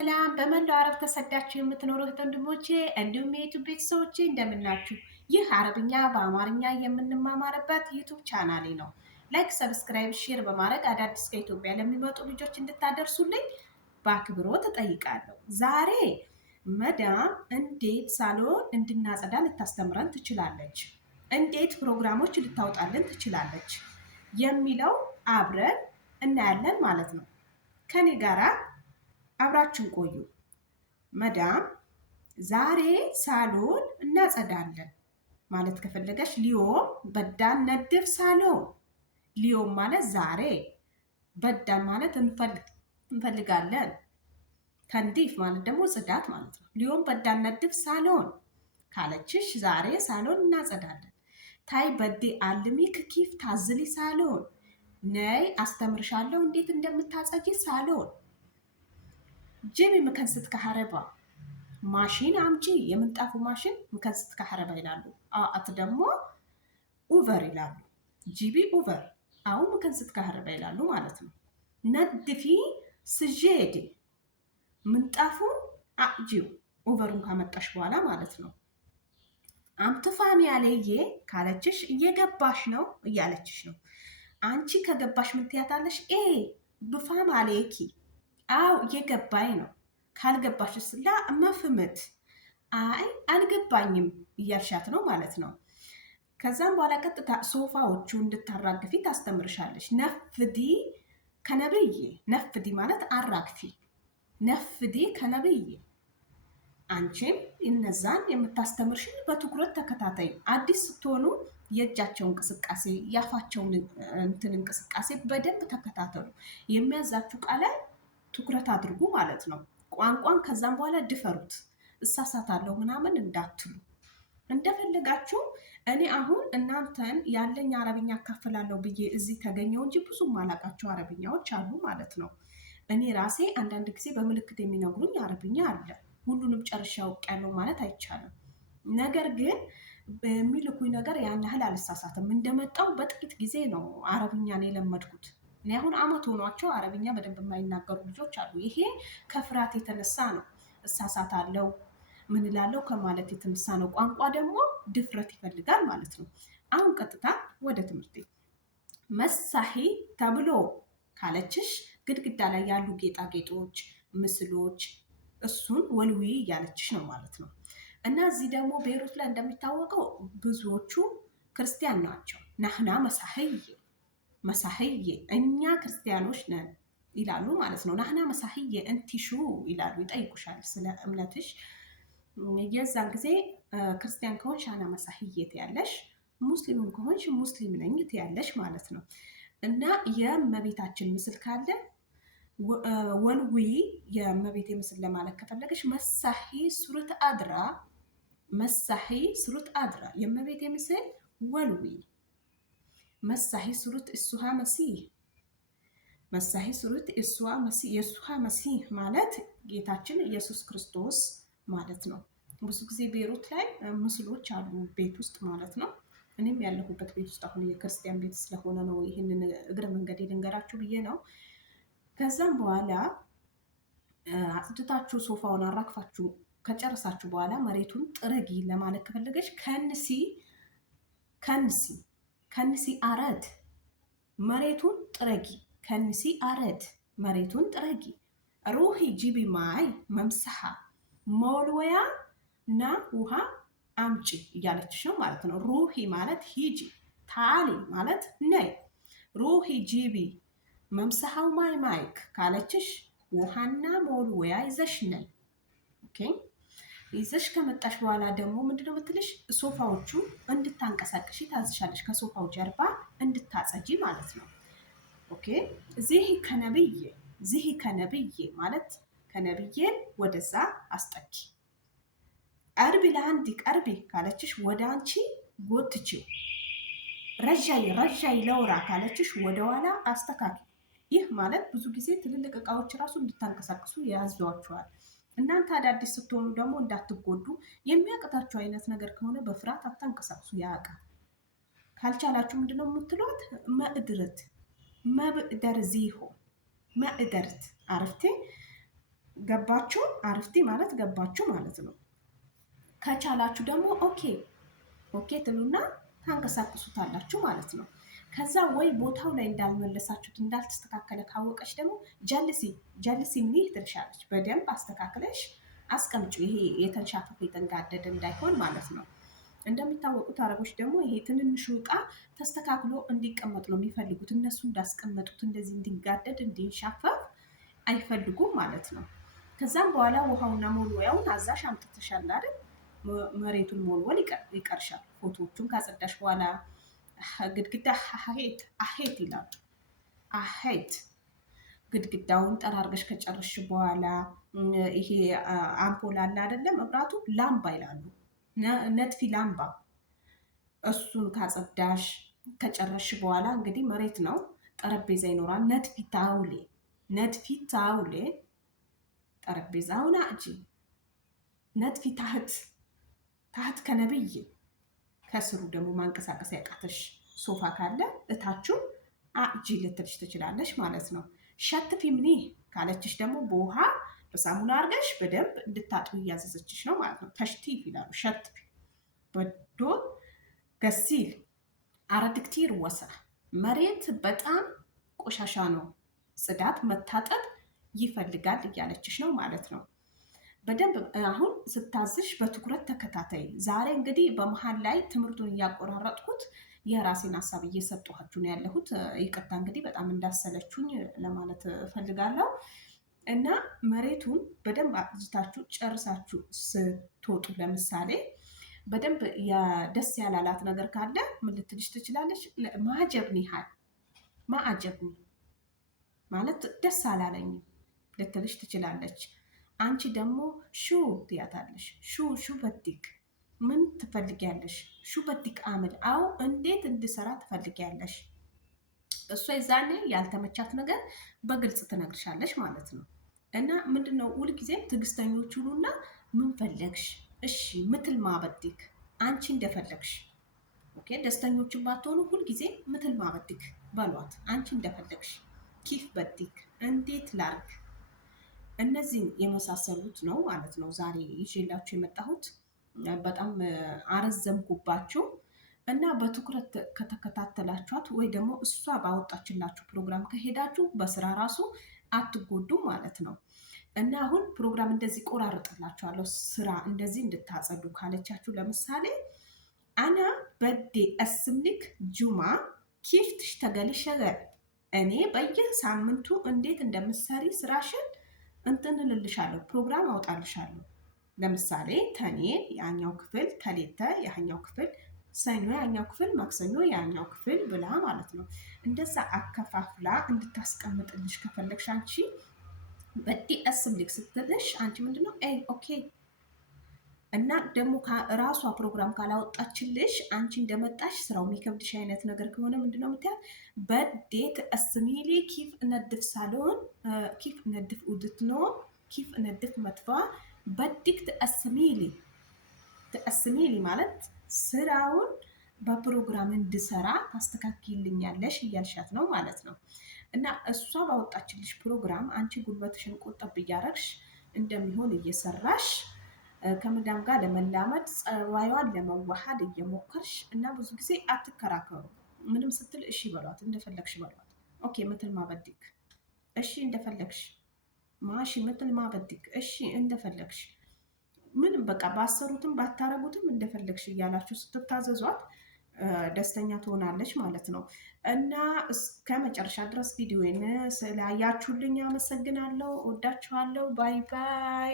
ሰላም በመላው አረብ ተሰዳችሁ የምትኖሩ እህት ወንድሞቼ እንዲሁም የዩቱብ ቤተሰቦቼ እንደምናችሁ። ይህ አረብኛ በአማርኛ የምንማማርበት ዩቱብ ቻናሌ ነው። ላይክ፣ ሰብስክራይብ፣ ሼር በማድረግ አዳዲስ ከኢትዮጵያ ለሚመጡ ልጆች እንድታደርሱልኝ በአክብሮት እጠይቃለሁ። ዛሬ መዳም እንዴት ሳሎን እንድናጸዳ ልታስተምረን ትችላለች፣ እንዴት ፕሮግራሞች ልታውጣልን ትችላለች የሚለው አብረን እናያለን ማለት ነው። ከኔ ጋራ አብራችን ቆዩ። መዳም ዛሬ ሳሎን እናጸዳለን ማለት ከፈለገች ሊዮም በዳን ነድፍ ሳሎን። ሊዮም ማለት ዛሬ፣ በዳን ማለት እንፈልጋለን፣ ተንዲፍ ማለት ደግሞ ጽዳት ማለት ነው። ሊዮም በዳን ነድፍ ሳሎን ካለችሽ ዛሬ ሳሎን እናጸዳለን። ታይ በዴ አልሚ ክኪፍ ታዝሊ ሳሎን፣ ነይ አስተምርሻለሁ እንዴት እንደምታጸጂ ሳሎን። ጅቢ ምከንስት ከሐረባ ማሽን አምጪ፣ የምንጣፉ ማሽን ምከንስት ከሐረባ ይላሉ። አት ደግሞ ኡቨር ይላሉ። ጂቢ ኡቨር አሁን ምከንስት ከሐረባ ይላሉ ማለት ነው። ነድፊ ስጄድ ምንጣፉን አጅው ኡቨሩን ካመጣሽ በኋላ ማለት ነው። አምትፋሚ ያለየ ካለችሽ እየገባሽ ነው እያለችሽ ነው። አንቺ ከገባሽ ምን ትያታለሽ? ብፋም አለኪ አው እየገባኝ ነው። ካልገባሽ ስላ መፍምት አይ አልገባኝም እያልሻት ነው ማለት ነው። ከዛም በኋላ ቀጥታ ሶፋዎቹ እንድታራግፊ ታስተምርሻለች። ነፍዲ ከነብይ፣ ነፍዲ ማለት አራግፊ፣ ነፍዲ ከነብይ። አንቺም እነዛን የምታስተምርሽን በትኩረት ተከታታይ። አዲስ ስትሆኑ የእጃቸው እንቅስቃሴ፣ ያፋቸውን እንቅስቃሴ በደንብ ተከታተሉ። የሚያዛችሁ ቃላይ ትኩረት አድርጉ ማለት ነው። ቋንቋን ከዛም በኋላ ድፈሩት። እሳሳታለሁ ምናምን እንዳትሉ እንደፈለጋችሁ። እኔ አሁን እናንተን ያለኝ አረብኛ አካፍላለሁ ብዬ እዚህ ተገኘው እንጂ ብዙ ማላቃቸው አረብኛዎች አሉ ማለት ነው። እኔ ራሴ አንዳንድ ጊዜ በምልክት የሚነግሩኝ አረብኛ አለ። ሁሉንም ጨርሻ አውቄያለሁ ማለት አይቻልም። ነገር ግን የሚልኩኝ ነገር ያን ያህል አልሳሳትም። እንደመጣው በጥቂት ጊዜ ነው አረብኛን የለመድኩት። እኔ አሁን አመት ሆኗቸው አረብኛ በደንብ የማይናገሩ ልጆች አሉ። ይሄ ከፍርሃት የተነሳ ነው። እሳሳታለሁ ምን እላለሁ ከማለት የተነሳ ነው። ቋንቋ ደግሞ ድፍረት ይፈልጋል ማለት ነው። አሁን ቀጥታ ወደ ትምህርቴ። መሳሂ ተብሎ ካለችሽ ግድግዳ ላይ ያሉ ጌጣጌጦች፣ ምስሎች እሱን ወልዊ እያለችሽ ነው ማለት ነው። እና እዚህ ደግሞ ቤይሩት ላይ እንደሚታወቀው ብዙዎቹ ክርስቲያን ናቸው። ናህና መሳህዬ እኛ ክርስቲያኖች ነን ይላሉ ማለት ነው። ናህና መሳህዬ እንቲሹ ይላሉ፣ ይጠይቁሻል ስለ እምነትሽ። የዛን ጊዜ ክርስቲያን ከሆንሽ አና መሳህዬ ትያለሽ፣ ሙስሊምም ከሆንሽ ሙስሊም ነኝ ትያለሽ ማለት ነው። እና የእመቤታችን ምስል ካለ ወልዊ፣ የእመቤቴ ምስል ለማለት ከፈለገሽ መሳሂ ሱረት አድራ፣ መሳሂ ሱረት አድራ የእመቤቴ ምስል ወልዊ። መሳሂ ሱሩት እሱሃ መሲህ፣ መሳሂ ሱሩት እሱሃ መሲህ። የእሱሃ መሲህ ማለት ጌታችን ኢየሱስ ክርስቶስ ማለት ነው። ብዙ ጊዜ ቤይሩት ላይ ምስሎች አሉ ቤት ውስጥ ማለት ነው። እኔም ያለሁበት ቤት ውስጥ አሁን የክርስቲያን ቤት ስለሆነ ነው ይህንን እግረ መንገድ ልንገራችሁ ብዬ ነው። ከዛም በኋላ አጽድታችሁ ሶፋውን አራግፋችሁ ከጨረሳችሁ በኋላ መሬቱን ጥረጊ ለማለት ከፈለገች ከንሲ አረድ መሬቱን ጥረጊ፣ ከንሲ አረድ መሬቱን ጥረጊ። ሩሂ ጂቢ ማይ መምሰሓ መወልወያ እና ውሃ አምጪ እያለችሽ ነው ማለት ነው። ሩሂ ማለት ሂጂ፣ ታሊ ማለት ነይ። ሩሂ ጂቢ መምሰሓው ማይክ ካለችሽ ውሃና መወልወያ ይዘሽ ነይ። ኦኬ። ይዘሽ ከመጣሽ በኋላ ደግሞ ምንድነው የምትልሽ? ሶፋዎቹ እንድታንቀሳቀሽ ታዝሻለሽ። ከሶፋው ጀርባ እንድታጸጂ ማለት ነው። ኦኬ። ዚሂ ከነብዬ ማለት ከነብዬን ወደዛ አስጠጊ። ቀርቢ ለአንዲ ቀርቢ ካለችሽ ወደ አንቺ ጎትቺው። ረዣይ ለውራ ካለችሽ ወደኋላ አስተካኪ። ይህ ማለት ብዙ ጊዜ ትልልቅ እቃዎች ራሱ እንድታንቀሳቅሱ ያዟቸዋል። እናንተ አዳዲስ ስትሆኑ ደግሞ እንዳትጎዱ የሚያቅታችሁ አይነት ነገር ከሆነ በፍርሃት አታንቀሳቅሱ። ያቃ ካልቻላችሁ ምንድነው የምትሏት? መእድርት መብእደር ዚሆ መእደርት አረፍቴ ገባችሁ? አርፍቲ ማለት ገባችሁ ማለት ነው። ከቻላችሁ ደግሞ ኦኬ ኦኬ ትሉና ታንቀሳቅሱታላችሁ ማለት ነው። ከዛ ወይ ቦታው ላይ እንዳልመለሳችሁት እንዳልተስተካከለ ካወቀች ደግሞ ጀልሲ ምን ትልሻለች። በደንብ አስተካክለሽ አስቀምጩ። ይሄ የተንሻፈፈ የተንጋደደ እንዳይሆን ማለት ነው። እንደሚታወቁት አረቦች ደግሞ ይሄ ትንንሹ እቃ ተስተካክሎ እንዲቀመጥ ነው የሚፈልጉት። እነሱ እንዳስቀመጡት እንደዚህ እንዲጋደድ እንዲንሻፈፍ አይፈልጉም ማለት ነው። ከዛም በኋላ ውሃውና ሞልወያውን አዛሽ አምጥተሻል አይደል? መሬቱን ሞልወል ይቀርሻል። ፎቶዎቹን ካጸዳሽ በኋላ ግድግዳ አሄት ይላሉ። አሄት ግድግዳውን ጠራርገሽ ከጨረሽ በኋላ ይሄ አምፖል አለ አይደለም? መብራቱ ላምባ ይላሉ። ነጥፊ ላምባ። እሱን ካጸዳሽ ከጨረሽ በኋላ እንግዲህ መሬት ነው፣ ጠረጴዛ ይኖራል። ነጥፊ ታውሌ ጠረጴዛውን አጂ ነጥፊ ታህት ከነብይ ከስሩ ደግሞ ማንቀሳቀስ ያቃተሽ ሶፋ ካለ እታችሁ አጂ ልትልሽ ትችላለሽ ማለት ነው። ሸትፊ ምኒ ካለችሽ ደግሞ በውሃ በሳሙና አርገሽ በደንብ እንድታጥቢ እያዘዘችሽ ነው ማለት ነው። ተሽቲፍ ይላሉ። ሸትፊ በዶ ገሲል አረድክቲር ወሳ መሬት በጣም ቆሻሻ ነው፣ ጽዳት መታጠብ ይፈልጋል እያለችሽ ነው ማለት ነው። በደንብ አሁን ስታዝሽ በትኩረት ተከታታይ። ዛሬ እንግዲህ በመሀል ላይ ትምህርቱን እያቆራረጥኩት የራሴን ሀሳብ እየሰጠኋችሁ ነው ያለሁት። ይቅርታ እንግዲህ በጣም እንዳሰለችሁኝ ለማለት እፈልጋለሁ። እና መሬቱን በደንብ አዝታችሁ ጨርሳችሁ ስትወጡ ለምሳሌ በደንብ ደስ ያላላት ነገር ካለ ምን ልትልሽ ትችላለች? ማጀብኒ ማአጀብኒ ማለት ደስ አላለኝም ልትልሽ ትችላለች። አንቺ ደግሞ ሹ ትያታለሽ። ሹ በዲክ ምን ትፈልጊያለሽ? ሹ በዲክ አምል አው እንዴት እንድሰራ ትፈልጊያለሽ? እሷ የዛኔ ያልተመቻት ነገር በግልጽ ትነግርሻለች ማለት ነው። እና ምንድነው ሁልጊዜም ትዕግስተኞች ሁኑና ምን ፈለግሽ? እሺ ምትል ማበዲክ አንቺ እንደፈለግሽ። ኦኬ ደስተኞችን ባትሆኑ ሁልጊዜ ምትል ማበዲክ በሏት። አንቺ እንደፈለግሽ ኪፍ በዲክ እንዴት ላርግ። እነዚህን የመሳሰሉት ነው ማለት ነው ዛሬ ይዤላችሁ የመጣሁት። በጣም አረዘምኩባችሁ እና በትኩረት ከተከታተላችኋት ወይ ደግሞ እሷ ባወጣችላችሁ ፕሮግራም ከሄዳችሁ በስራ ራሱ አትጎዱም ማለት ነው። እና አሁን ፕሮግራም እንደዚህ ቆራርጥላችኋለሁ። ስራ እንደዚህ እንድታጸዱ ካለቻችሁ ለምሳሌ አና በዴ እስምልክ ጁማ ኪፍትሽ ተገልሸገር እኔ በየሳምንቱ እንዴት እንደምትሰሪ ስራሽን እንትን እልልሻለሁ፣ ፕሮግራም አውጣልሻለሁ። ለምሳሌ ተኔ ያኛው ክፍል፣ ተሌተ ያኛው ክፍል፣ ሰኞ ያኛው ክፍል፣ ማክሰኞ ያኛው ክፍል ብላ ማለት ነው። እንደዛ አከፋፍላ እንድታስቀምጥልሽ ከፈለግሽ አንቺ በዲ እስምልክ ስትልሽ አንቺ ምንድነው ኦኬ። እና ደግሞ ራሷ ፕሮግራም ካላወጣችልሽ አንቺ እንደመጣሽ ስራው የሚከብድሽ አይነት ነገር ከሆነ ምንድነው የምትያት? በዴት እስሚሊ ኪፍ እነድፍ ሳሎን ኪፍ እነድፍ ኡድትኖ ኪፍ እነድፍ መጥፋ በዲክ ትእስሚሊ ማለት ስራውን በፕሮግራም እንድሰራ ታስተካክልኛለሽ እያልሻት ነው ማለት ነው። እና እሷ ባወጣችልሽ ፕሮግራም አንቺ ጉልበትሽን ቆጠብ እያረግሽ እንደሚሆን እየሰራሽ ከመዳም ጋር ለመላመድ ጸባይዋን ለመዋሃድ እየሞከርሽ እና ብዙ ጊዜ አትከራከሩ። ምንም ስትል እሺ በሏት፣ እንደፈለግሽ በሏት። ኦኬ ምትል ማበዲክ እሺ እንደፈለግሽ ማሺ ምትል ማበዲክ እሺ እንደፈለግሽ ምንም በቃ ባሰሩትም ባታረጉትም እንደፈለግሽ እያላችሁ ስትታዘዟት ደስተኛ ትሆናለች ማለት ነው። እና እስከ መጨረሻ ድረስ ቪዲዮን ስላያችሁልኝ አመሰግናለሁ። ወዳችኋለሁ። ባይ ባይ።